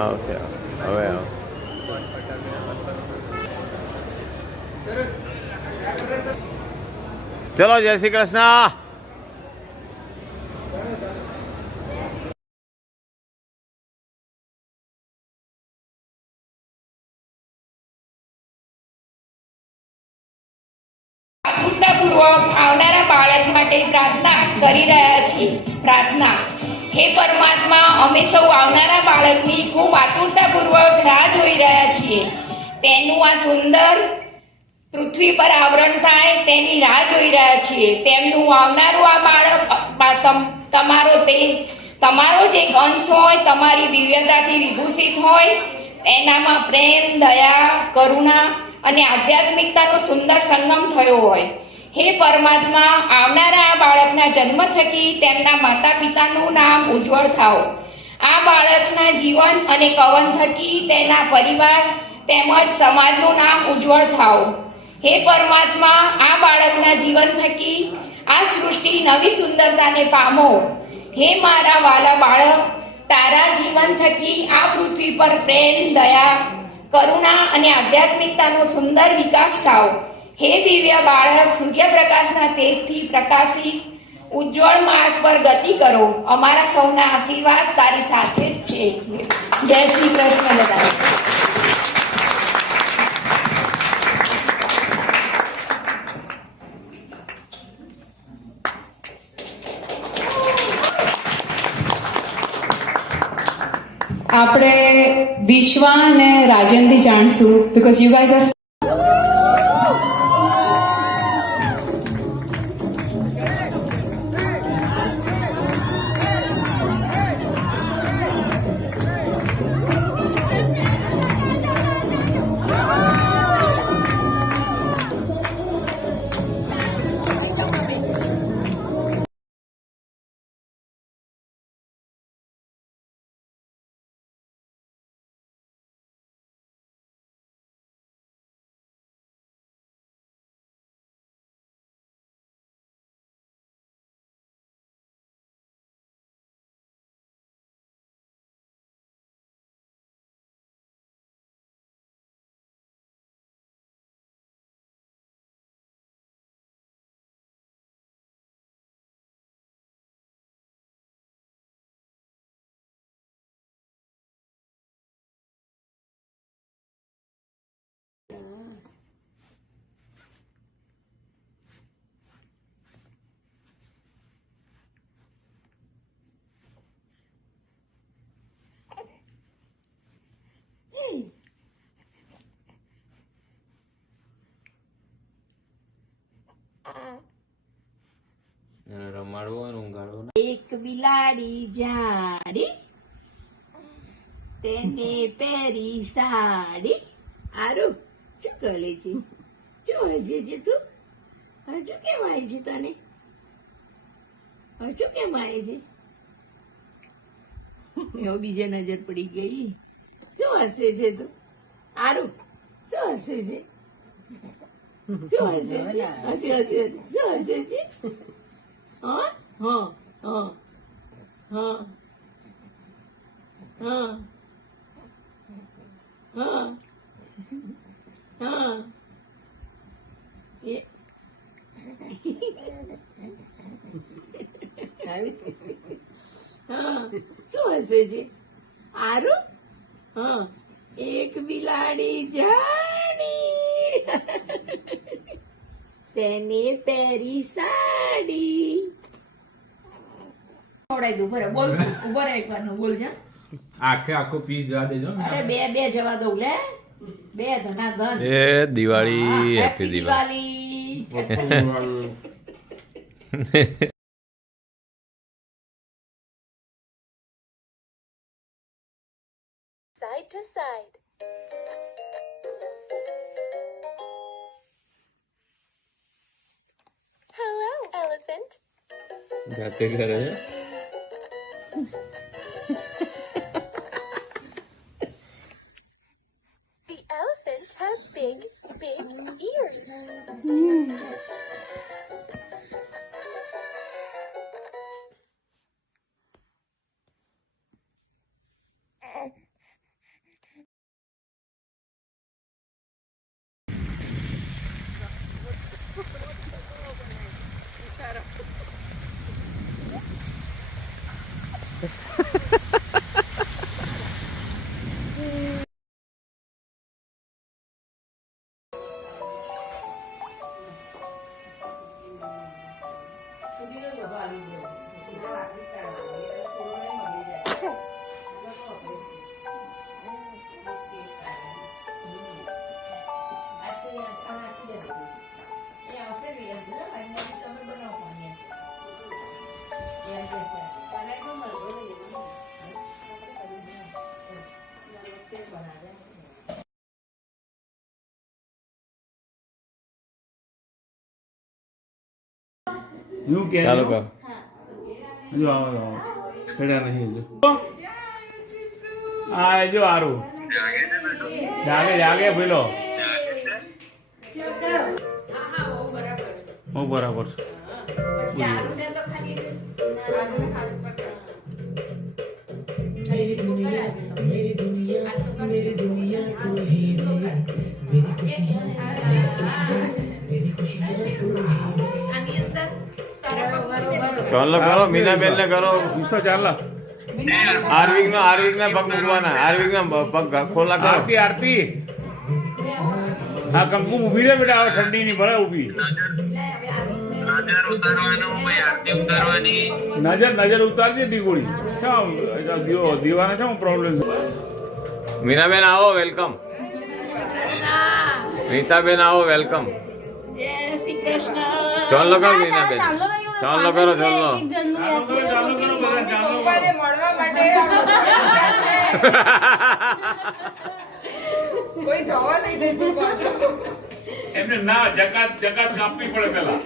આવશે હવે આવ ચલો જય શ્રી કૃષ્ણ. પૂર્વક આવનારા બાળક માટે પ્રાર્થના કરી રહ્યા છીએ. પ્રાર્થના. હે પરમાત્મા, અમે સૌ આવનારા બાળકની ખૂબ આતુરતાપૂર્વક રાહ જોઈ રહ્યા છીએ. તેનું આ સુંદર પૃથ્વી પર આવરણ થાય તેની રાહ જોઈ રહ્યા છીએ. તેમનું આવનારું આ બાળક તમારો જે અંશ હોય, તમારી દિવ્યતાથી વિભૂષિત હોય, એનામાં પ્રેમ, દયા, કરુણા અને આધ્યાત્મિકતાનો સુંદર સંગમ થયો હોય. હે પરમાત્મા, આવનારા આ બાળકના જન્મ થકી તેમના માતા પિતાનું નામ ઉજ્જવળ થાઓ. આ બાળકના જીવન અને કવન થકી તેના પરિવાર તેમજ સમાજનું નામ ઉજ્જવળ થાઓ. હે પરમાત્મા, આ બાળકના જીવન થકી આ સૃષ્ટિ નવી સુંદરતાને પામો. હે મારા વાલા બાળક, તારા જીવન થકી આ પૃથ્વી પર પ્રેમ, દયા, કરુણા અને આધ્યાત્મિકતાનો સુંદર વિકાસ થાઓ. હે દિવ્ય બાળક, સૂર્યપ્રકાશના તેજથી પ્રકાશિત ઉજ્જવળ માર્ગ પર ગતિ કરો. અમારા સૌના આશીર્વાદ તારી સાથે જ છે. જય શ્રી કૃષ્ણ. બધા આપણે વિશ્વા અને રાજનથી જાણશું બીકોઝ યુ ગાઈઝ આર એક બિલાડી જાડી, તેને પહેરી સાડી. આરું શું કરે છે? શું હશે છે તું? હજુ કેમ આવે છે તને? હજુ કેમ આવે છે? એવો બીજે નજર પડી ગઈ. શું હશે છે તું? આરું શું હશે છે? શું હશે છે? હશે હશે શું હશે છે? હા હા હા હા હા હા હા હા શું હશે છે? આરું. હા એક બિલાડી જાણી તેને પહેરી સાડી. ખવડાવી દઉં ભરે બોલ ઉભો રહે એકવાર નો બોલ જા. આખો પીસ જવા દેજો ને. અરે બે જવા દઉં લે બે ધના ધન. એ દિવાળી હા, happy Diwali. Side to side. Hello, elephant. જાતે કરે છે. The elephant has big ears. હું કે ચાલો કર. જો આવો ચડ્યા નહીં હજુ. આ જો આરું જાગે પેલો હું બરાબર છે. પછી આરુને તો ખાલી આરુને હાથ પકડ. ચાલો કરો મીનાબેન ને કરો. ગુસ્સો ચાલો. આરવિક ના પગ મૂકવાના. આરવિક ના પગ ખોલા કરો. આરતી આરતી હા કંકુ ઊભી રે બેટા હવે ઠંડી ની ભલે ઊભી. નજર ઉતારજે દીકુડી. દીવાને શું પ્રોબ્લેમ છે? મીનાબેન આવો વેલકમ. રીતાબેન આવો વેલકમ. જય શ્રી કૃષ્ણ. ચાલો કરો મીનાબેન. ચાલો કરો ચાલો. કોઈ જવા નહીં દેતું એમને ના જકાત કાપવી પડે પેલા.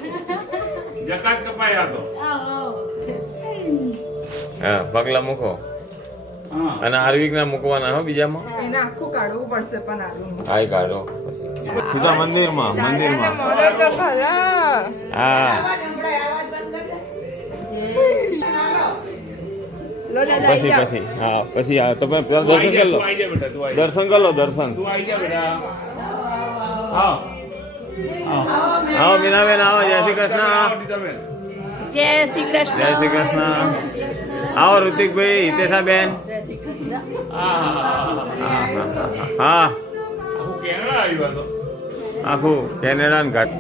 જકાત કપાયા તો હા પગલા મૂકો. હા અને આરવિક ના મૂકવાના હો બીજામાં. એને આખું કાઢવું પડશે પણ આનું આઈ કાઢો પછી સીધા મંદિરમાં. મોડો તો ભલા હા પછી હા પછી તમે પેલા દર્શન કરી લો. તું આઈ જા બેટા તું આઈ જા. દર્શન કરી લો દર્શન. તું આઈ જા બેટા. આવો આવો મીનાબેન આવો. જય શ્રી કૃષ્ણ. રીતાબેન. જય શ્રી કૃષ્ણ. જય શ્રી કૃષ્ણ. આવો ઋતિકભાઈ હિતેશાબેન. હા હા આખું કેનેડા આવ્યું આ તો. આખું કેનેડા ને ઘાટ.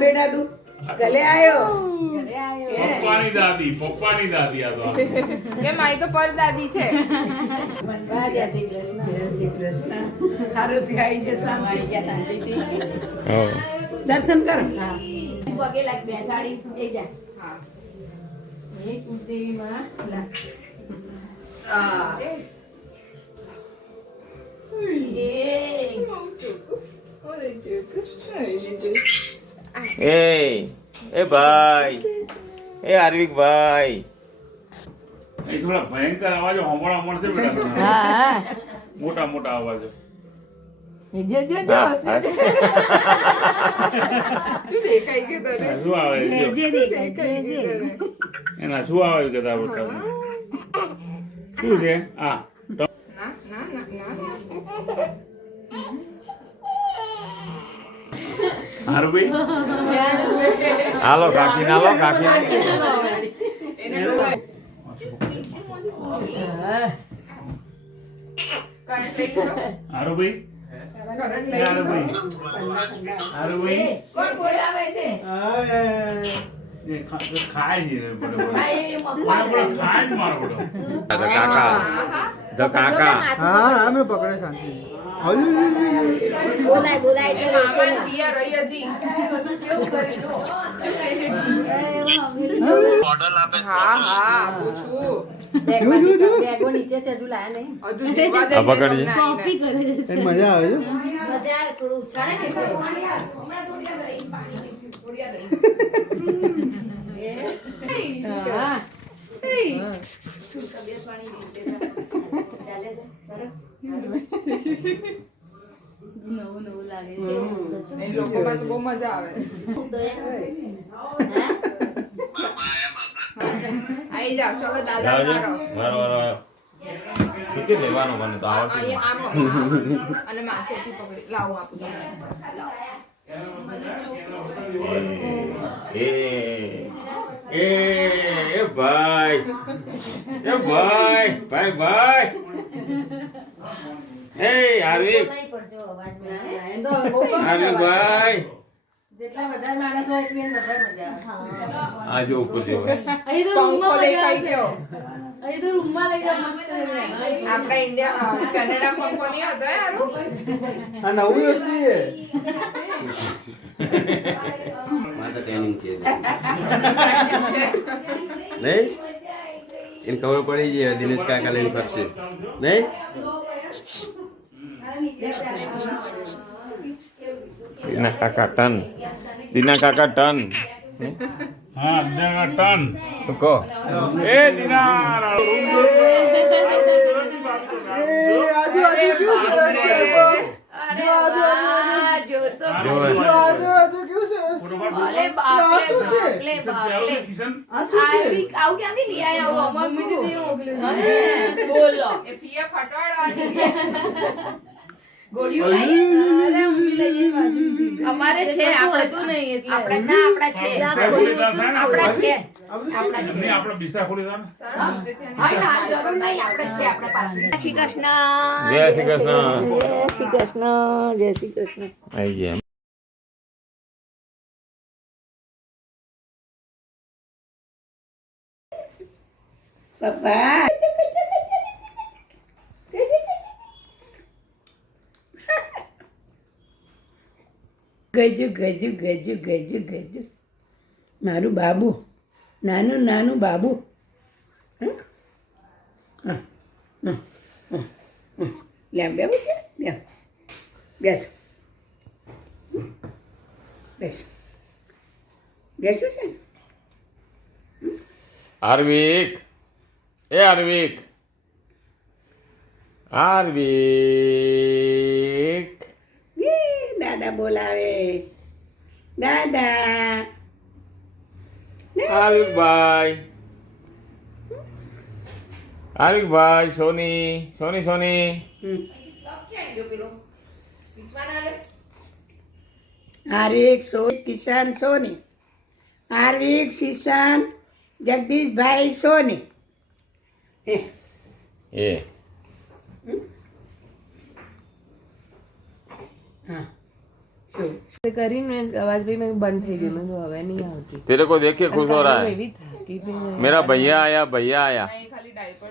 બેટા તું ગલે આવ્યો પપ્પાની દાદી આ તો. કે મારી તો પરદાદી છે દર્શન કર પગે લાગ બેસાડી એ જા. એક કુંતીમાં લાગ. એ ભાઈ એ આરવિક ભાઈ. એ થોડા ભયંકર અવાજો હમણાં છે બેટા. હા મોટા અવાજો. જો હા, શું દેખાઈ ગયું તને શું આવે જો. એના શું આવે કે તારું શું છે આ હારું હાલો કાકી હાલો કાકી. હારુભાઈ હારુભાઈ કોણ બોલાવે છે એ ખાય છે રે બડો બડો ખાય ખાય જ મારો બડો ધ કાકા હા મેં પકડે શાંતિ બેગો નીચે છે હજુ લાયા નહીં આ પકડજે કોપી કરે છે એને મજા આવે છે મજા આવે થોડું ઉછાળે ને એટલે. હા નવું નવું લાગે છે લોકોમાં તો બહુ મજા આવે આઈ જાઓ ચલો દાદા મારો મારો કેટલી લેવાનો મને તો આવડતું અહીંયા આમ અને માથેથી પકડી લાવો આપું એ ભાઈ ભાઈ એ હાર્વિક નહીં પડજો અવાજમાં. હાર્વિક ભાઈ જેટલા વધારે માણસ હોય એટલી વધારે મજા આવે. આ જો ઉપર જો અહીં તો પંખો રૂમમાં દેખાઈ મજા ગયો આવશે. અહીં તો રૂમમાં લઈ જાઓ મસ્ત રહે. આપણા ઇન્ડિયા કેનેડા પંખો નહીં હતો યારું આ નવી વસ્તુ છે નહીં એને ખબર પડી જાય દિનેશ કાકા લઈને ફરશે નહીં દીના કાકા ટન દીના કાકા ટન હા દિના ટન તો કહો એ દિના જો તો જો અરે બાપરે બાપરે બાપરે કિશન આવું ક્યાંથી લઈ આયા આવું મમ્મી દીદી મોકલ્યું બોલો એ ફિયા ફટવાડવાની ગોળીઓ લાવી અમારે છે આપણે તો નહીં એટલે આપણે ના આપણા છે આપણા છે એમને આપણે બિસ્તરા ખોલી દો ને હા જરૂર નહીં આપણે છે આપણે પાસે શ્રી કૃષ્ણ જય શ્રી કૃષ્ણ જય શ્રી કૃષ્ણ જય શ્રી કૃષ્ણ આવી ગયા પપ્પા ગજુ ગજુ ગજુ ગજુ ગજુ મારું બાબુ નાનું નાનું બાબુ લે બેવું છે બેસ બેસ બેસું છે હાર્વિક એ હાર્વિક હાર્વિક દાદા બોલાવે દાદા હાર્વિકભાઈ સોની સોની સોની હાર્વિક સો કિશન સોની હાર્વિક કિશન જગદીશભાઈ સોની એ હા કરીને आवाज भी मैं बंद થઈ ગઈ मैं तो હવે नहीं આવતી तेरे को देख के खुश हो रहा है એવી થાકી भी मैं मेरा भैया आया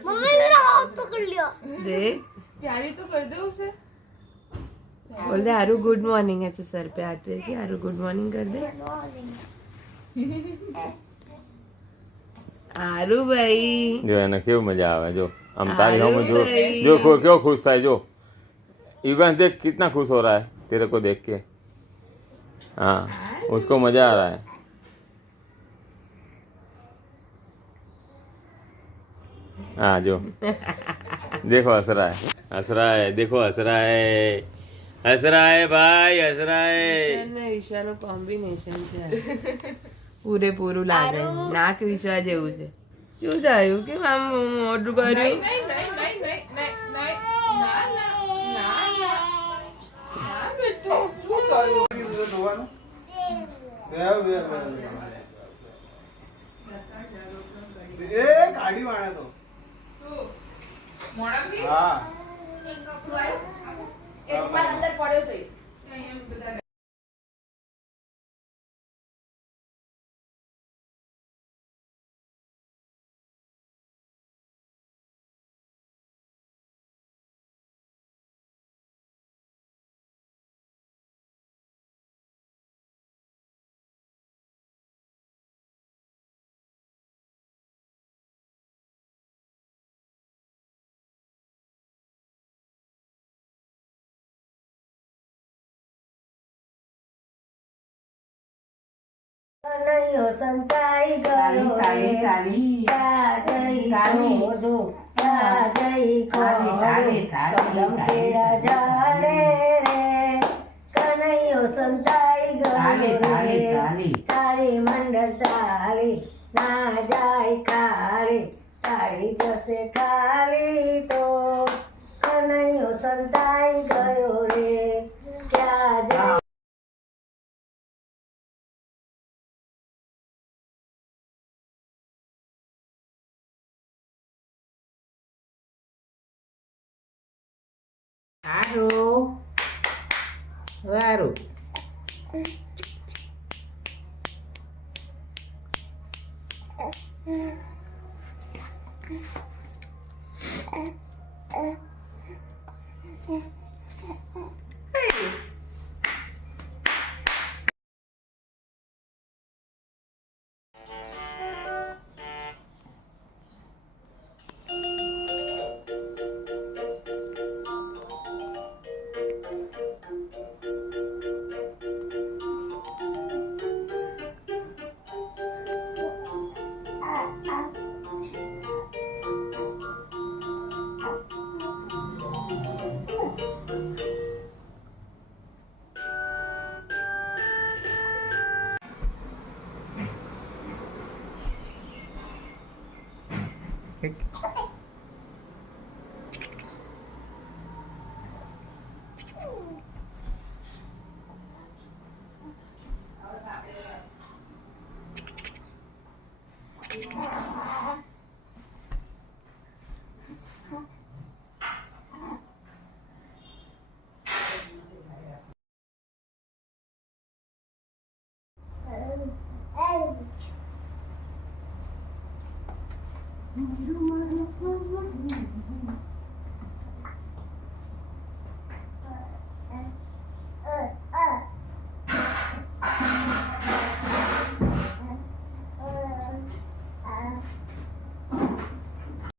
मम्मी मेरा हाथ पकड़ लिया देख प्यारी तो कर दो उसे बोल दे आरू गुड मॉर्निंग ऐसे सर पे हाथ रख के आरू गुड मॉर्निंग कर दे आरू भाई जो है ना क्यों मजा आवे जो हम तारी अरे हम जो भाई। जो क्यों खुश था जो इवन देख कितना खुश हो रहा है तेरे को देख के हाँ उसको मजा आ रहा है हाँ जो देखो हंस रहा है देखो हंस रहा है भाई हंस रहा है વિશ્વાનો કોમ્બિનેશન છે પૂરેપૂરું લાગે નાક વિશ્વા જેવું છે શું થયું કે આમ મોઢું કર્યું એ કાઢી વાળા તો હા એ રૂમાલ અંદર પડ્યો તો એ. કનૈયો સંતાઈ ગયો રે જઈ શોધો જઈ કદમ કેળા ઝાડે રે કનૈયો સંતાઈ ગયો રે તાળી મંડળ તાળી ના જાય ખાલી તાળી જશે ખાલી તો કનૈયો સંતાઈ ગયો રે ક્યાં જાય સારું સારું